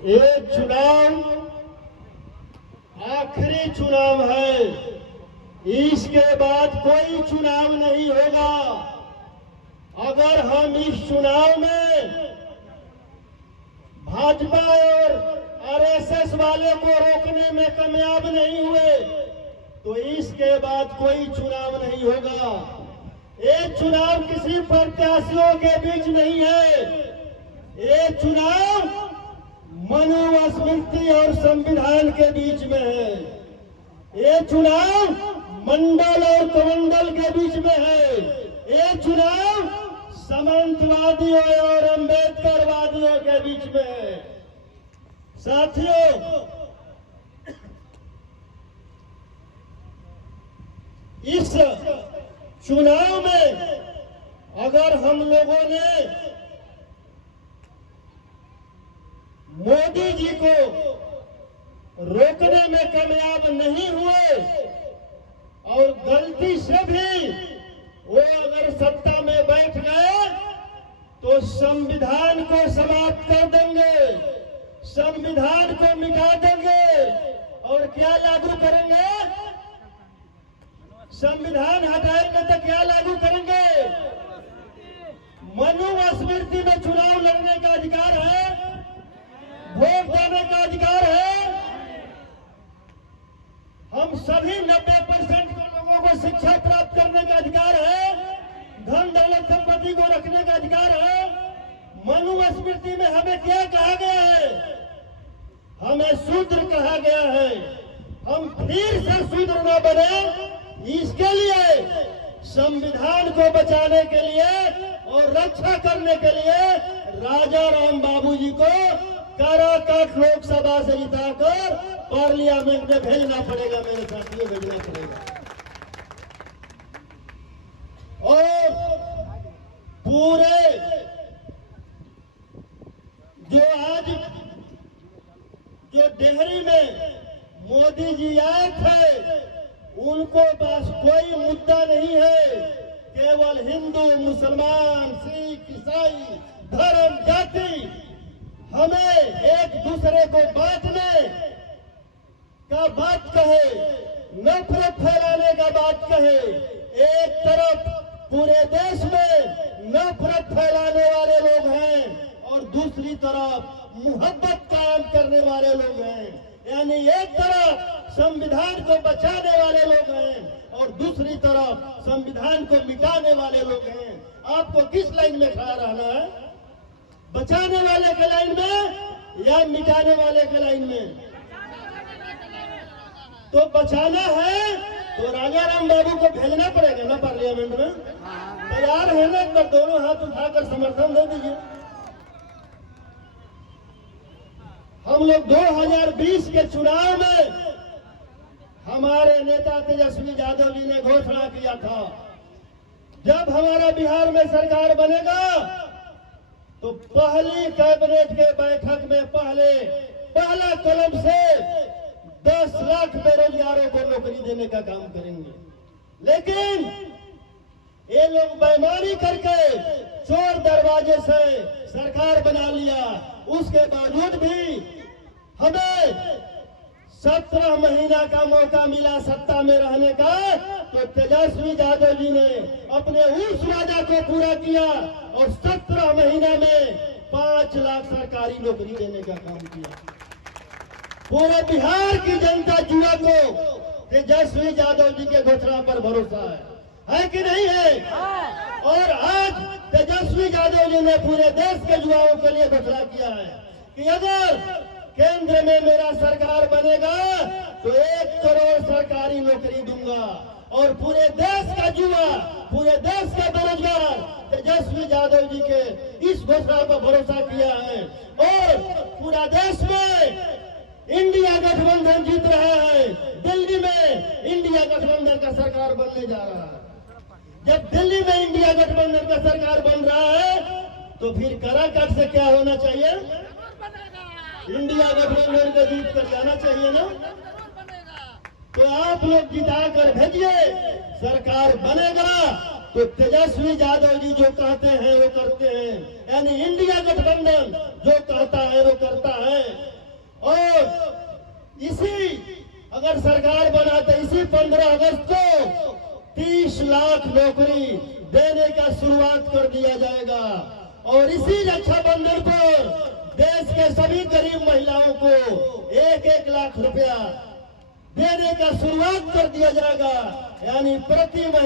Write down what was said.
ये चुनाव आखिरी चुनाव है। इसके बाद कोई चुनाव नहीं होगा। अगर हम इस चुनाव में भाजपा और आरएसएस वाले को रोकने में कामयाब नहीं हुए तो इसके बाद कोई चुनाव नहीं होगा। ये चुनाव किसी प्रत्याशियों के बीच नहीं है। ये चुनाव मनुस्मृति और संविधान के बीच में है। ये चुनाव मंडल और कमंडल के बीच में है। ये चुनाव सामंतवादियों और अम्बेडकरवादियों के बीच में है। साथियों, इस चुनाव में अगर हम लोगों ने मोदी जी को रोकने में कामयाब नहीं हुए और गलती से भी वो अगर सत्ता में बैठ गए तो संविधान को समाप्त कर देंगे, संविधान को मिटा देंगे और क्या लागू करेंगे? संविधान हटाएंगे तो क्या लागू करेंगे? मनुस्मृति में चुनाव लड़ने का अधिकार है, वोट देने का अधिकार है। हम सभी 90% के लोगों को शिक्षा प्राप्त करने का अधिकार है, धन दौलत संपत्ति को रखने का अधिकार है। मनुस्मृति में हमें क्या कहा गया है? हमें शूद्र कहा गया है। हम फिर से शूद्र न बने, इसके लिए संविधान को बचाने के लिए और रक्षा करने के लिए राजा राम बाबू जी को काराकाट लोकसभा से जिताकर पार्लियामेंट में भेजना पड़ेगा। मेरे साथियों, भेजना पड़ेगा। और पूरे जो आज जो डेहरी में मोदी जी आए थे, उनको पास कोई मुद्दा नहीं है। केवल हिंदू, मुसलमान, सिख, ईसाई, धर्म, जाति, हमें एक दूसरे को बांटने का बात कहे, नफरत फैलाने का बात कहे। एक तरफ पूरे देश में नफरत फैलाने वाले लोग हैं और दूसरी तरफ मोहब्बत कायम करने वाले लोग हैं। यानी एक तरफ संविधान को बचाने वाले लोग हैं और दूसरी तरफ संविधान को मिटाने वाले लोग हैं। आपको किस लाइन में खड़ा रहना है? बचाने वाले के लाइन में या मिटाने वाले के लाइन में? तो बचाना है तो राजा राम बाबू को भेजना पड़ेगा ना पार्लियामेंट में। तैयार है ना? एक बार दोनों हाथ उठाकर समर्थन दे दीजिए। हम लोग 2020 के चुनाव में हमारे नेता तेजस्वी यादव जी ने घोषणा किया था, जब हमारा बिहार में सरकार बनेगा तो पहली कैबिनेट के बैठक में पहला कलम से 10 लाख बेरोजगारों को नौकरी देने का काम करेंगे। लेकिन ये लोग बेईमानी करके चोर दरवाजे से सरकार बना लिया। उसके बावजूद भी हमें 17 महीना का मौका मिला सत्ता में रहने का, तो तेजस्वी यादव जी ने अपने उस वादा को पूरा किया और 17 महीना में 5 लाख सरकारी नौकरी देने का काम किया। पूरे बिहार की जनता युवा को तेजस्वी यादव जी के घोषणा पर भरोसा है कि नहीं है? और आज तेजस्वी यादव जी ने पूरे देश के युवाओं के लिए घोषणा किया है कि अगर केंद्र में मेरा सरकार बनेगा तो 1 करोड़ सरकारी नौकरी दूंगा। और पूरे देश का युवा, पूरे देश का बेरोजगार तेजस्वी यादव जी के इस घोषणा पर भरोसा किया है। और पूरा देश में इंडिया गठबंधन जीत रहा है। दिल्ली में इंडिया गठबंधन का सरकार बनने जा रहा है। जब दिल्ली में इंडिया गठबंधन का सरकार बन रहा है तो फिर काराकाट से क्या होना चाहिए? इंडिया गठबंधन को जीत कर जाना चाहिए ना। तो आप लोग जिता कर भेजिए, सरकार बनेगा तो तेजस्वी यादव जी जो कहते हैं वो करते हैं। यानी इंडिया गठबंधन जो कहता है वो करता है। इसी अगर सरकार बना तो इसी 15 अगस्त को 30 लाख नौकरी देने का शुरुआत कर दिया जाएगा और इसी रक्षाबंधन पर देश के सभी गरीब महिलाओं को 1-1 लाख रुपया देने का शुरुआत कर दिया जाएगा। यानी प्रति महीने